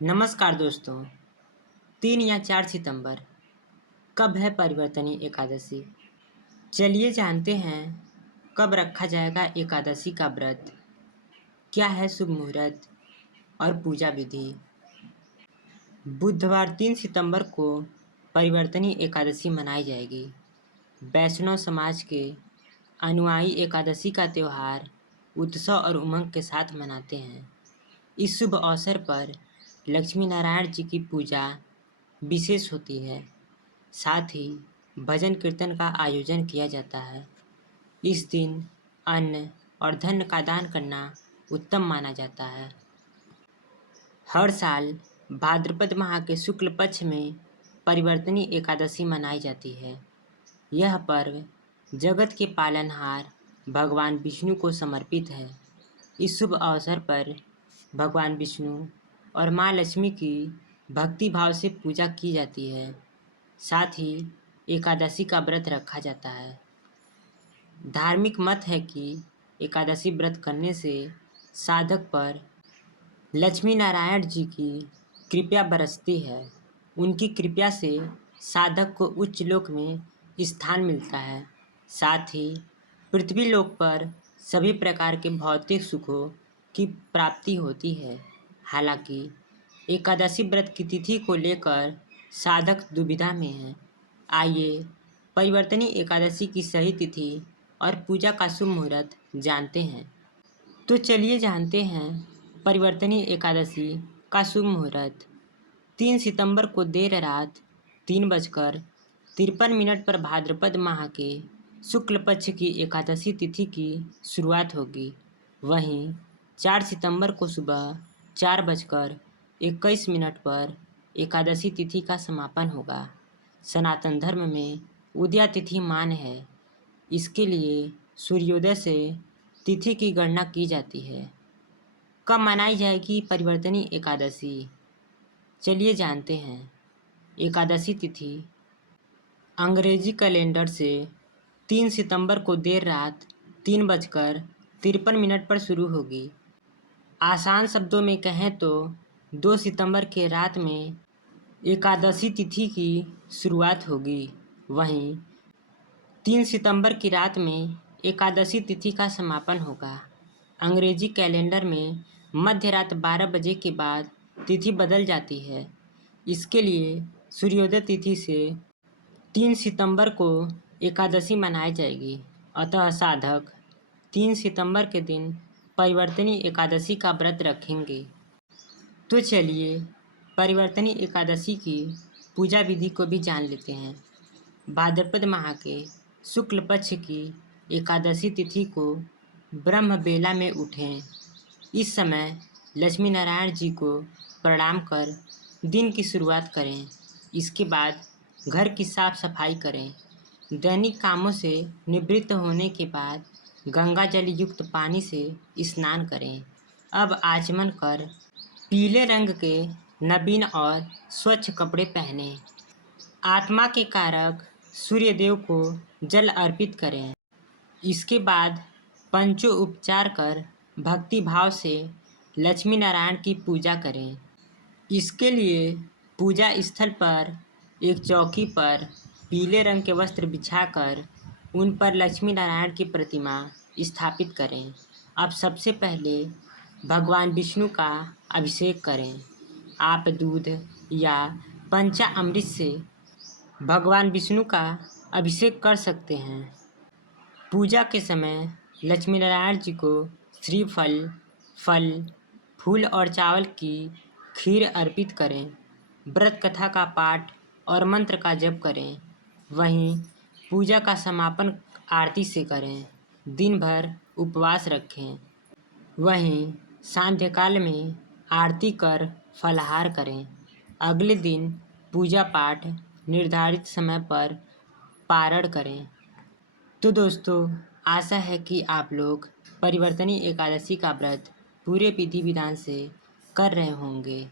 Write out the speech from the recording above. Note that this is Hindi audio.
नमस्कार दोस्तों। 3 या 4 सितंबर कब है परिवर्तनी एकादशी? चलिए जानते हैं कब रखा जाएगा एकादशी का व्रत, क्या है शुभ मुहूर्त और पूजा विधि। बुधवार 3 सितंबर को परिवर्तनी एकादशी मनाई जाएगी। वैष्णव समाज के अनुयायी एकादशी का त्यौहार उत्सव और उमंग के साथ मनाते हैं। इस शुभ अवसर पर लक्ष्मी नारायण जी की पूजा विशेष होती है। साथ ही भजन कीर्तन का आयोजन किया जाता है। इस दिन अन्न और धन का दान करना उत्तम माना जाता है। हर साल भाद्रपद माह के शुक्ल पक्ष में परिवर्तनी एकादशी मनाई जाती है। यह पर्व जगत के पालनहार भगवान विष्णु को समर्पित है। इस शुभ अवसर पर भगवान विष्णु और माँ लक्ष्मी की भक्ति भाव से पूजा की जाती है। साथ ही एकादशी का व्रत रखा जाता है। धार्मिक मत है कि एकादशी व्रत करने से साधक पर लक्ष्मी नारायण जी की कृपा बरसती है। उनकी कृपा से साधक को उच्च लोक में स्थान मिलता है। साथ ही पृथ्वी लोक पर सभी प्रकार के भौतिक सुखों की प्राप्ति होती है। हालांकि एकादशी व्रत की तिथि को लेकर साधक दुविधा में है। आइए परिवर्तनी एकादशी की सही तिथि और पूजा का शुभ मुहूर्त जानते हैं। तो चलिए जानते हैं परिवर्तनी एकादशी का शुभ मुहूर्त। 3 सितंबर को देर रात 3:53 पर भाद्रपद माह के शुक्ल पक्ष की एकादशी तिथि की शुरुआत होगी। वहीं 4 सितंबर को सुबह 4:21 पर एकादशी तिथि का समापन होगा। सनातन धर्म में उदया तिथि मान है। इसके लिए सूर्योदय से तिथि की गणना की जाती है। कब मनाई जाएगी परिवर्तनी एकादशी? चलिए जानते हैं। एकादशी तिथि अंग्रेजी कैलेंडर से 3 सितंबर को देर रात 3:53 पर शुरू होगी। आसान शब्दों में कहें तो 2 सितंबर के रात में एकादशी तिथि की शुरुआत होगी। वहीं 3 सितंबर की रात में एकादशी तिथि का समापन होगा। अंग्रेजी कैलेंडर में मध्य रात 12 बजे के बाद तिथि बदल जाती है। इसके लिए सूर्योदय तिथि से 3 सितंबर को एकादशी मनाई जाएगी। अतः साधक 3 सितंबर के दिन परिवर्तनी एकादशी का व्रत रखेंगे। तो चलिए परिवर्तनी एकादशी की पूजा विधि को भी जान लेते हैं। भाद्रपद माह के शुक्ल पक्ष की एकादशी तिथि को ब्रह्म बेला में उठें। इस समय लक्ष्मी नारायण जी को प्रणाम कर दिन की शुरुआत करें। इसके बाद घर की साफ सफाई करें। दैनिक कामों से निवृत्त होने के बाद गंगा जल युक्त पानी से स्नान करें। अब आचमन कर पीले रंग के नवीन और स्वच्छ कपड़े पहनें। आत्मा के कारक सूर्य देव को जल अर्पित करें। इसके बाद पंचो उपचार कर भक्ति भाव से लक्ष्मी नारायण की पूजा करें। इसके लिए पूजा स्थल पर एक चौकी पर पीले रंग के वस्त्र बिछाकर उन पर लक्ष्मी नारायण की प्रतिमा स्थापित करें। अब सबसे पहले भगवान विष्णु का अभिषेक करें। आप दूध या पंचामृत से भगवान विष्णु का अभिषेक कर सकते हैं। पूजा के समय लक्ष्मी नारायण जी को श्रीफल, फल, फूल और चावल की खीर अर्पित करें। व्रत कथा का पाठ और मंत्र का जप करें। वहीं पूजा का समापन आरती से करें। दिन भर उपवास रखें। वहीं सांध्यकाल में आरती कर फलाहार करें। अगले दिन पूजा पाठ निर्धारित समय पर पारण करें। तो दोस्तों, आशा है कि आप लोग परिवर्तनी एकादशी का व्रत पूरे विधि विधान से कर रहे होंगे।